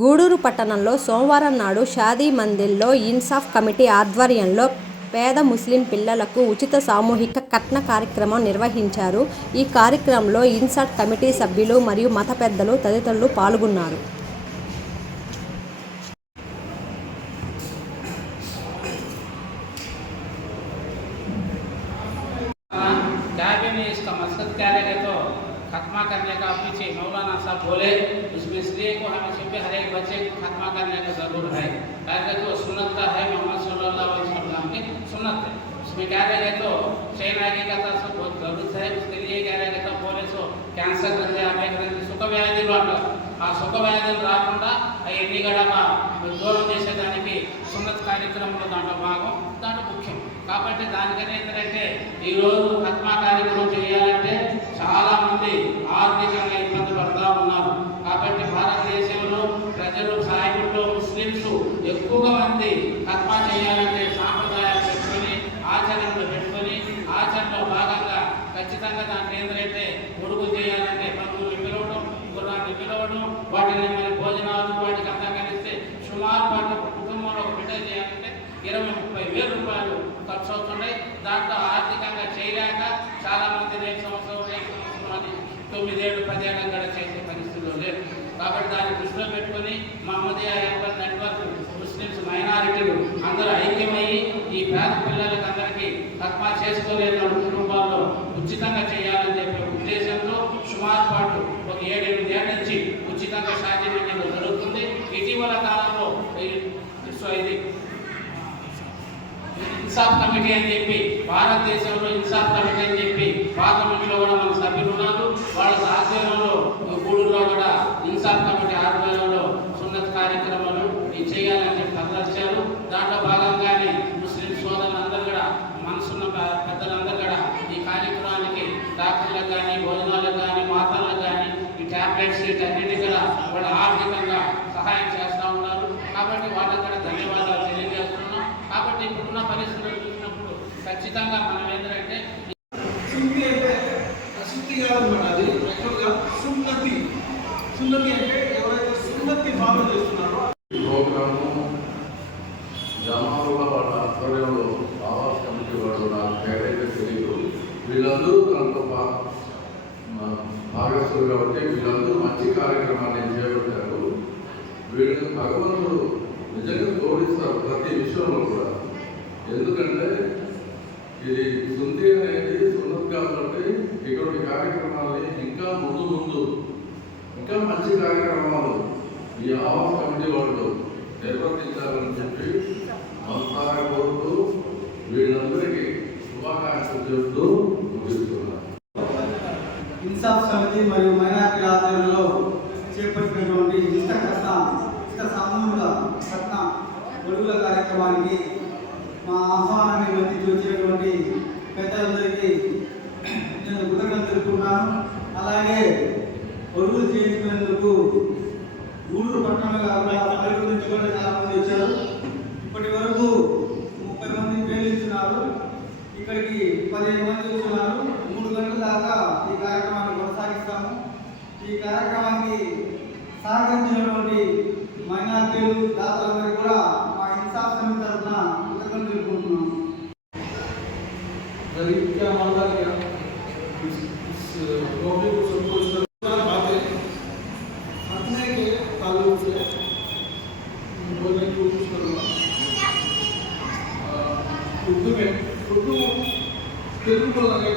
గూడూరు పట్టణంలో సోమవారం నాడు షాదీ మందిర్లో ఇన్సాఫ్ కమిటీ ఆధ్వర్యంలో పేద ముస్లిం పిల్లలకు ఉచిత సామూహిక కట్న కార్యక్రమం నిర్వహించారు ఈ కార్యక్రమంలో ఇన్సాఫ్ కమిటీ సభ్యులు మరియు మత పెద్దలు తదితరులు పాల్గొన్నారు क्या भी नहीं इसका मकसद क्या रहेगा तो खत्मा करने का पीछे मौलाना साहब बोले उसमें इसलिए को हमें सब हर एक बच्चे को खत्मा करने का जरूर है क्या तो सुन्नत का है मोहम्मद सल्लल्लाहु अलैहि वसल्लम की सुन्नत है उसमें क्या रहेगा तो चैन आगे का तो सब बहुत जरूरत है उसके लिए क्या रहेगा तो बोले सो క్యాన్సర్ గ్రంథి అనే గ్రంథి సుఖ వ్యాధులు అంటారు ఆ సుఖ వ్యాధులు రాకుండా అవన్నీ కూడా దూరం చేసేదానికి సున్నత్ కార్యక్రమంలో దాంట్లో భాగం దాంట్లో ముఖ్యం కాబట్టి దానికనే ఏంటంటే ఈరోజు ఆత్మా కార్యక్రమం చేయాలంటే ఎక్కువగా మంది ఆత్మా చేయాలంటే సాంప్రదాయాలు పెట్టుకొని ఆచరణలు పెట్టుకొని ఆచరణలో భాగంగా ఖచ్చితంగా దాంట్లో ఏంటంటే కొడుకు చేయాలంటే బంధువులు పిలవడం గుర్రాన్ని పిలవడం వాటిని మరి భోజనాలు వాటికి అంతా కలిస్తే సుమారు వాటి కుటుంబంలో ఒక బిడ్డ చేయాలంటే ఇరవై ముప్పై వేల రూపాయలు ఖర్చు అవుతున్నాయి దాంట్లో ఆర్థికంగా చేయలేక చాలామంది రేపు సంవత్సరం రేపు సంవత్సరం అని తొమ్మిదేళ్ళు పదేళ్ళ కూడా చేసే పరిస్థితుల్లో లేదు కాబట్టి దాన్ని దృష్టిలో పెట్టుకొని మా ఎంపర్ నెట్వర్క్ మైనారిటీలు అందరూ ఐక్యమయ్యి ఈ పేద పిల్లలకి అందరికీ తక్కువ చేసుకోలేని కుటుంబాల్లో ఉచితంగా చేయాలని చెప్పే ఉద్దేశంతో సుమారు పాటు ఒక ఏడెనిమిది ఏళ్ళ నుంచి ఉచితంగా సాధ్యమయ్యేది జరుగుతుంది. ఇటీవల కాలంలో సో ఇది ఇన్సాఫ్ కమిటీ అని చెప్పి భారతదేశంలో ఇన్సాఫ్ కమిటీ అని చెప్పి పార్లమెంట్లో కూడా మన సభ్యులు ఉన్నారు వాళ్ళ ఆధ్వర్యంలో గూడూరులో కూడా ఇన్సాఫ్ కమిటీ ఆధ్వర్యంలో సున్నత్ కార్యక్రమాలు ఇవి చేయాలని చెప్పి తరలించారు దాంట్లో భాగంగానే ముస్లిం సోదరులందరూ కూడా మనసున్న పె- పెద్దలందరూ కూడా ఈ కార్యక్రమానికి డాక్టర్లకు కానీ భోజనాలకు కానీ మాతలకు కానీ టాబ్లెట్స్ వీటన్నిటి కూడా వాళ్ళు ఆర్థికంగా సహాయం చేస్తూ ఉన్నారు. కాబట్టి వాళ్ళకి కూడా ధన్యవాదాలు తెలియజేస్తున్నాం. కాబట్టి ఇప్పుడున్న పరిస్థితులు చూసినప్పుడు ఖచ్చితంగా మనం ఏంటంటే అశుద్ధి కాదన్నమాట అది. యాక్చువల్గా సున్నతి. సున్నతి అంటే ఎవరైతే సున్నతి ఫాలో చేస్తున్నారో ప్రోగ్రాము జమాలుగా వాళ్ళ ఆధ్వర్యంలో ఆవాస్ కమిటీ వాళ్ళు నాకు పేరైతే తెలియదు వీళ్ళందరూ దాంట్లో భా- మా- కాబట్టి వీళ్ళందరూ మంచి కార్యక్రమాన్ని చేపట్టారు వీళ్ళని భగవంతుడు నిజంగా తోడిస్తారు ప్రతి విషయంలో కూడా. ఎందుకంటే ఇది శుద్ధి అనేది సున్నత్ కాబట్టి ఇటువంటి కార్యక్రమాలని ఇంకా ముందు ముందు ఇంకా మంచి కార్యక్రమాలు ఈ ఆవాస్ కమిటీ వాళ్ళు నిర్వర్తించాలని చెప్పి మనసారా కోరుతూ వీళ్ళందరికీ శుభాకాంక్షలు చెబుతూ ఇన్సాఫ్ సమితి మరియు మైనార్టీ ఆధ్వర్యంలో చేపట్టినటువంటి ఇష్ట కట్న ఇష్ట గొడుగుల కార్యక్రమానికి మా ఆహ్వానాన్ని మధ్య చూసినటువంటి పెద్దలందరికీ నేను కృతజ్ఞతలు తెలుపుకున్నాను అలాగే గొడుగులు చేయించినందుకు గూడూరు పట్టణంలో కాకుండా సహకరించినటువంటి మైనార్టీలు దాతలందరికీ కూడా మా ఇన్సాఫ్ సమితి తరఫున కృతజ్ఞతలు తెలుపుకుంటున్నాం अगर क्या मामला क्या इस इस टॉपिक को सबको इस तरह बातें हटने के ताल्लुक से बोलने की कोशिश करूँगा अ, उर्दू में उर्दू तेलुगु बोलना क्या